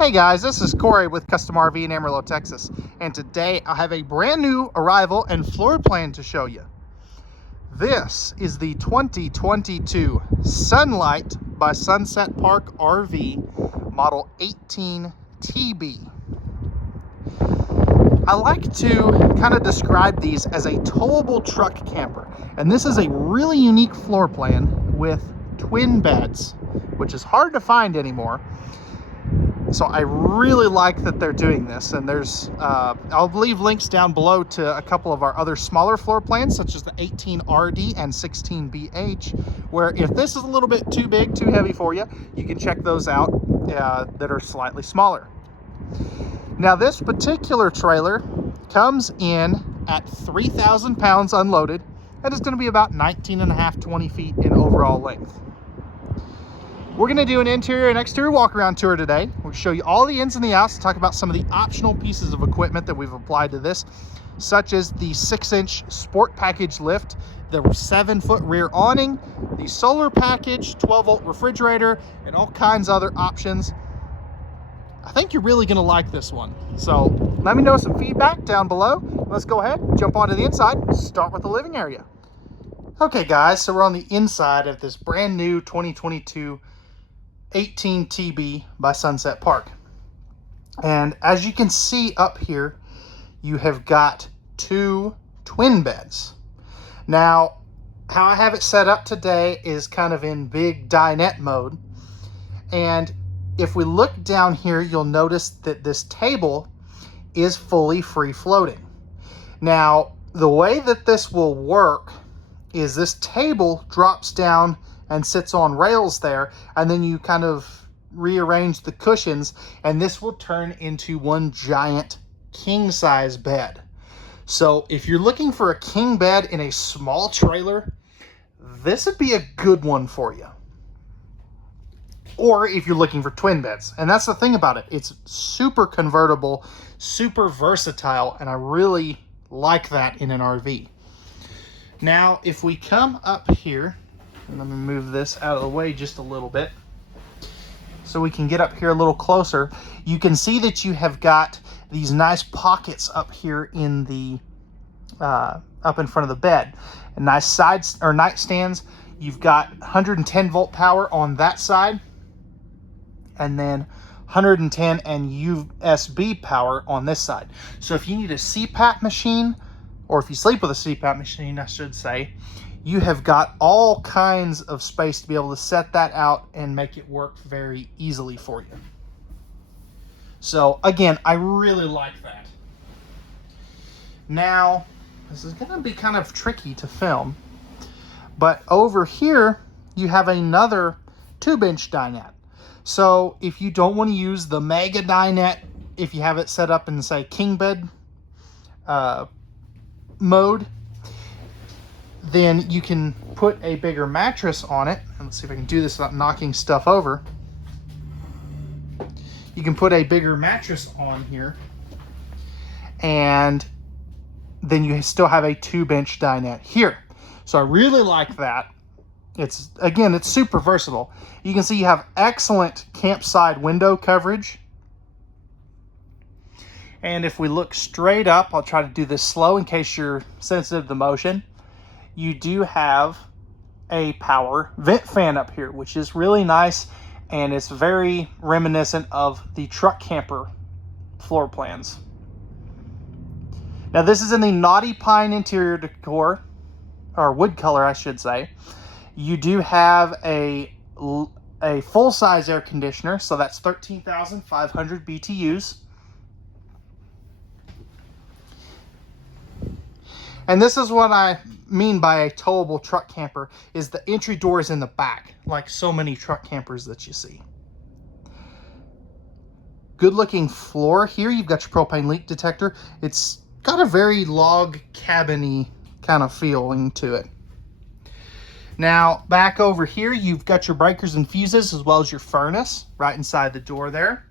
Hey guys, this is Corey with Custom RV in Amarillo, Texas, and today I have a brand new arrival and floor plan to show you. This is the 2022 Sunlight by Sunset Park RV Model 18TB. I like to kind of describe these as a towable truck camper, and this is a really unique floor plan with twin beds, which is hard to find anymore. So I really like that they're doing this, and there's I'll leave links down below to a couple of our other smaller floor plans, such as the 18RD and 16BH, where if this is a little bit too big, too heavy for you, you can check those out that are slightly smaller. Now this particular trailer comes in at 3,000 pounds unloaded, and it's going to be about 19.5, 20 feet in overall length. We're going to do an interior and exterior walk around tour today. We'll show you all the ins and the outs, talk about some of the optional pieces of equipment that we've applied to this, such as the 6-inch sport package lift, the 7-foot rear awning, the solar package, 12-volt refrigerator, and all kinds of other options. I think you're really going to like this one. So let me know some feedback down below. Let's go ahead, jump onto the inside, start with the living area. Okay guys, so we're on the inside of this brand new 2022 18TB by Sunset Park. And as you can see up here, you have got two twin beds. Now, how I have it set up today is kind of in big dinette mode. And if we look down here, you'll notice that this table is fully free floating. Now, the way that this will work is this table drops down and sits on rails there, and then you kind of rearrange the cushions, and this will turn into one giant king size bed. So if you're looking for a king bed in a small trailer, this would be a good one for you. Or if you're looking for twin beds. And that's the thing about it. It's super convertible, super versatile, and I really like that in an RV. Now, if we come up here, and let me move this out of the way just a little bit so we can get up here a little closer, you can see that you have got these nice pockets up here in the up in front of the bed, and nice sides or nightstands. You've got 110 volt power on that side, and then 110 and USB power on this side. So if you need a CPAP machine, or if you sleep with a CPAP machine, I should say, you have got all kinds of space to be able to set that out and make it work very easily for you. So again, I really like that. Now, this is going to be kind of tricky to film, but over here you have another 2-inch dinette. So if you don't want to use the mega dinette, if you have it set up in, say, king bed mode, then you can put a bigger mattress on it. Let's see if I can do this without knocking stuff over. You can put a bigger mattress on here, and then you still have a 2-inch dinette here. So I really like that. It's, again, it's super versatile. You can see you have excellent campside window coverage. And if we look straight up, I'll try to do this slow in case you're sensitive to motion. You do have a power vent fan up here, which is really nice, and it's very reminiscent of the truck camper floor plans. Now this is in the Naughty Pine interior decor, or wood color I should say. You do have a full-size air conditioner, so that's 13,500 BTUs. And this is what I mean by a towable truck camper, is the entry door is in the back, like so many truck campers that you see. Good looking floor here. You've got your propane leak detector. It's got a very log cabin-y kind of feeling to it. Now back over here, you've got your breakers and fuses as well as your furnace right inside the door there.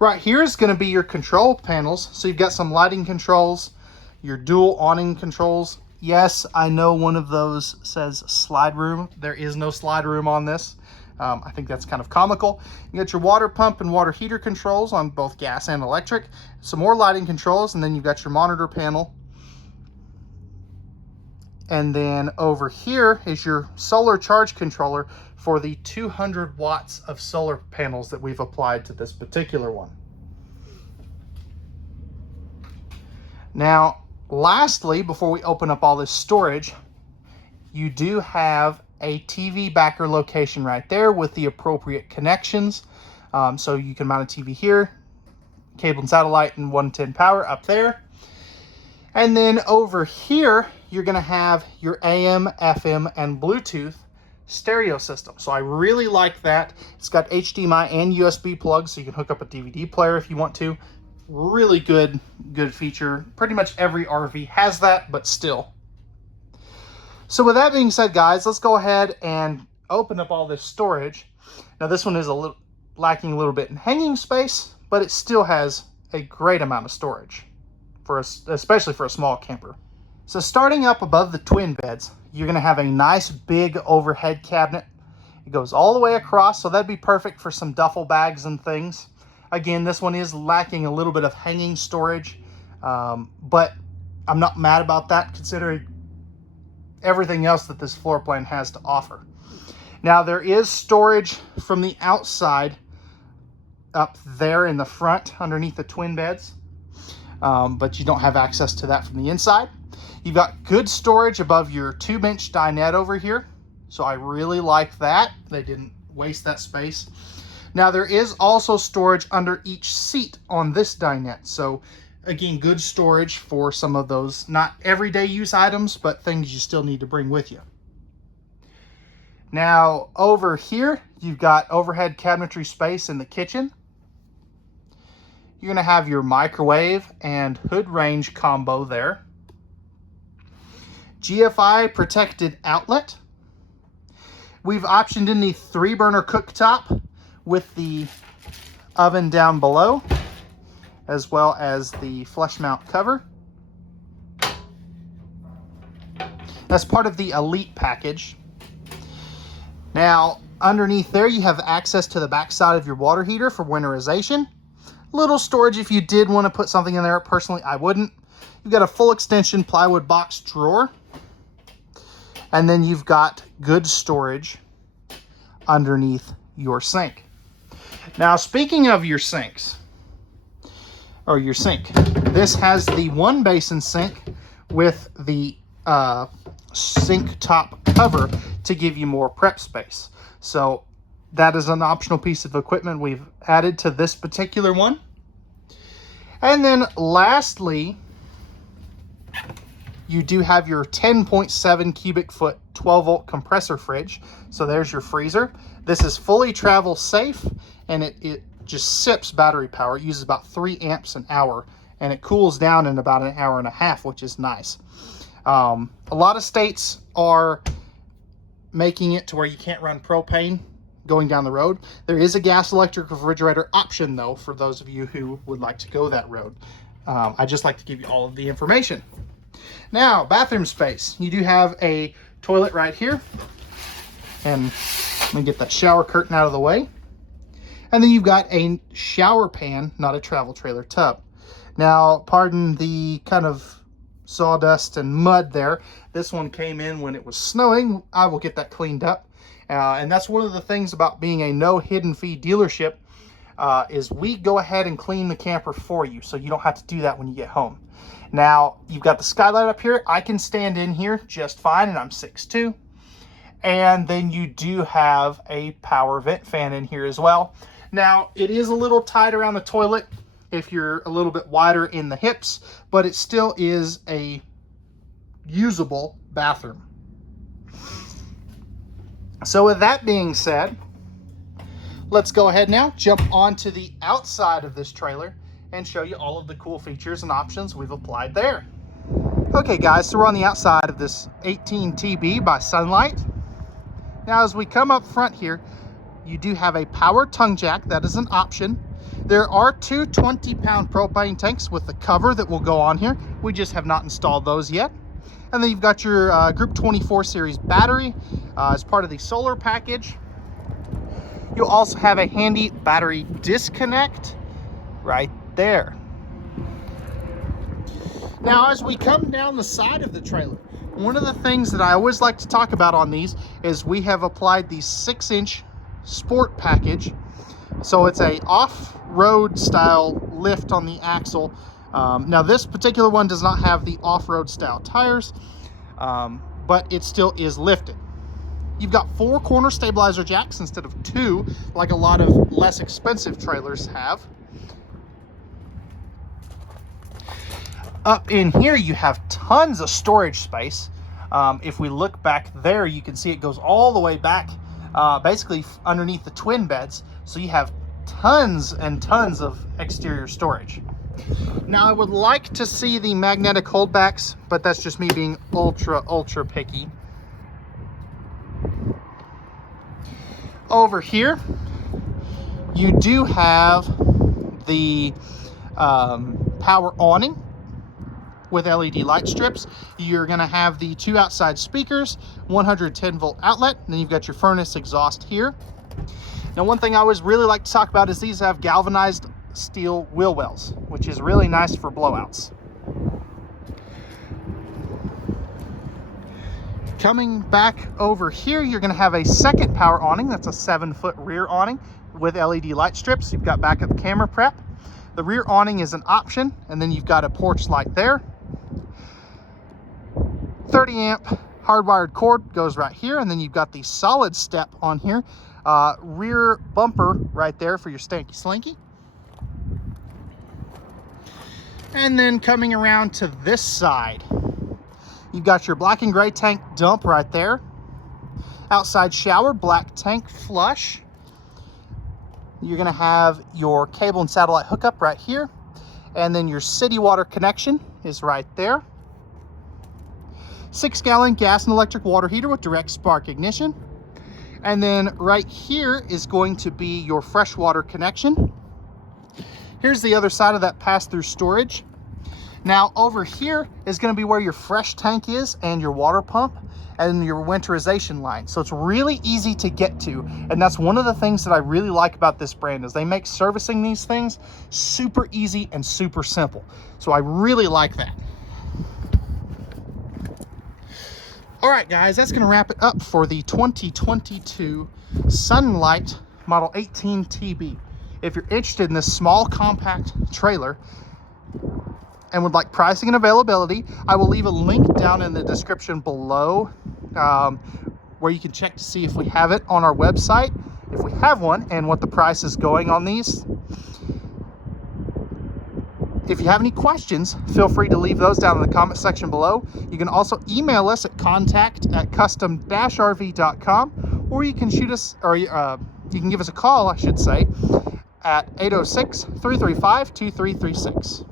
Right here is going to be your control panels. So you've got some lighting controls, your dual awning controls. Yes, I know one of those says slide room. There is no slide room on this. I think that's kind of comical. You got your water pump and water heater controls on both gas and electric, some more lighting controls, and then you've got your monitor panel. And then over here is your solar charge controller for the 200 watts of solar panels that we've applied to this particular one. Now, lastly, before we open up all this storage, you do have a TV backer location right there with the appropriate connections. So you can mount a TV here, cable and satellite, and 110 power up there. And then over here, you're going to have your AM, FM, and Bluetooth stereo system. So I really like that. It's got HDMI and USB plugs, so you can hook up a DVD player if you want to. Really good feature. Pretty much every RV has that, but still. So with that being said, guys, let's go ahead and open up all this storage. Now this one is lacking a little bit in hanging space, but it still has a great amount of storage, especially for a small camper. So starting up above the twin beds, you're going to have a nice big overhead cabinet. It goes all the way across, so that'd be perfect for some duffel bags and things. Again, this one is lacking a little bit of hanging storage, but I'm not mad about that considering everything else that this floor plan has to offer. Now there is storage from the outside up there in the front underneath the twin beds, but you don't have access to that from the inside. You've got good storage above your 2-inch dinette over here, so I really like that. They didn't waste that space. Now there is also storage under each seat on this dinette, so again, good storage for some of those not everyday use items, but things you still need to bring with you. Now over here, you've got overhead cabinetry space in the kitchen. You're going to have your microwave and hood range combo there. GFI protected outlet. We've optioned in the 3-burner cooktop with the oven down below, as well as the flush mount cover. That's part of the Elite package. Now, underneath there, you have access to the back side of your water heater for winterization. Little storage if you did want to put something in there. Personally, I wouldn't. You've got a full extension plywood box drawer. And then you've got good storage underneath your sink. Now, speaking of your sinks, or your sink, this has the 1-basin sink with the sink top cover to give you more prep space. So that is an optional piece of equipment we've added to this particular one. And then lastly, you do have your 10.7 cubic foot 12-volt compressor fridge. So there's your freezer. This is fully travel safe, and it just sips battery power. It uses about 3 amps an hour, and it cools down in about an hour and a half, which is nice. A lot of states are making it to where you can't run propane going down the road. There is a gas electric refrigerator option, though, for those of you who would like to go that road. I just like to give you all of the information. Now, bathroom space. You do have a toilet right here. And let me get that shower curtain out of the way. And then you've got a shower pan, not a travel trailer tub. Now, pardon the kind of sawdust and mud there. This one came in when it was snowing. I will get that cleaned up. And that's one of the things about being a no hidden fee dealership, is we go ahead and clean the camper for you, so you don't have to do that when you get home. Now, you've got the skylight up here. I can stand in here just fine, and I'm 6'2". And then you do have a power vent fan in here as well. Now, it is a little tight around the toilet if you're a little bit wider in the hips, but it still is a usable bathroom. So with that being said, let's go ahead now, jump onto the outside of this trailer and show you all of the cool features and options we've applied there. Okay guys, so we're on the outside of this 18TB by Sunlight. Now as we come up front here, you do have a power tongue jack. That is an option. There are 2 20-pound propane tanks with the cover that will go on here. We just have not installed those yet. And then you've got your Group 24 series battery as part of the solar package. You'll also have a handy battery disconnect right there. Now, as we come down the side of the trailer, one of the things that I always like to talk about on these is we have applied the 6-inch sport package. So it's a off-road style lift on the axle. Now this particular one does not have the off-road style tires, but it still is lifted. You've got 4 corner stabilizer jacks instead of 2, like a lot of less expensive trailers have. Up in here, you have tons of storage space. If we look back there, you can see it goes all the way back, basically underneath the twin beds. So you have tons and tons of exterior storage. Now, I would like to see the magnetic holdbacks, but that's just me being ultra picky. Over here, you do have the power awning with LED light strips. You're going to have the 2 outside speakers, 110 volt outlet, and then you've got your furnace exhaust here. Now, one thing I always really like to talk about is these have galvanized steel wheel wells, which is really nice for blowouts. Coming back over here, you're going to have a second power awning. That's a 7-foot rear awning with LED light strips. You've got backup camera prep. The rear awning is an option, and then you've got a porch light there. 30 amp hardwired cord goes right here, and then you've got the solid step on here. Rear bumper right there for your stanky slinky. And then coming around to this side, you've got your black and gray tank dump right there. Outside shower, black tank flush. You're going to have your cable and satellite hookup right here. And then your city water connection is right there. 6-gallon gas and electric water heater with direct spark ignition. And then right here is going to be your freshwater connection. Here's the other side of that pass-through storage. Now over here is going to be where your fresh tank is and your water pump and your winterization line. So it's really easy to get to. And that's one of the things that I really like about this brand is they make servicing these things super easy and super simple. So I really like that. All right, guys, that's going to wrap it up for the 2022 Lite Model 18TB. If you're interested in this small compact trailer and would like pricing and availability, I will leave a link down in the description below where you can check to see if we have it on our website, if we have one, and what the price is going on these. If you have any questions, feel free to leave those down in the comment section below. You can also email us at contact@custom-rv.com, or you can shoot us, or you can give us a call, I should say, at 806-335-2336.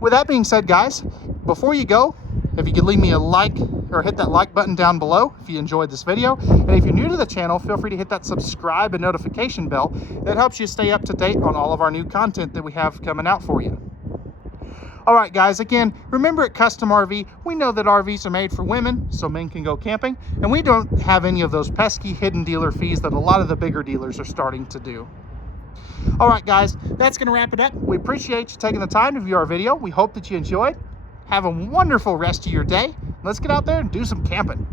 With that being said, guys, before you go, if you could leave me a like or hit that like button down below if you enjoyed this video. And if you're new to the channel, feel free to hit that subscribe and notification bell. That helps you stay up to date on all of our new content that we have coming out for you. All right, guys, again, remember at Custom RV, we know that RVs are made for women so men can go camping, and we don't have any of those pesky hidden dealer fees that a lot of the bigger dealers are starting to do. All right, guys, that's going to wrap it up. We appreciate you taking the time to view our video. We hope that you enjoyed. Have a wonderful rest of your day. Let's get out there and do some camping.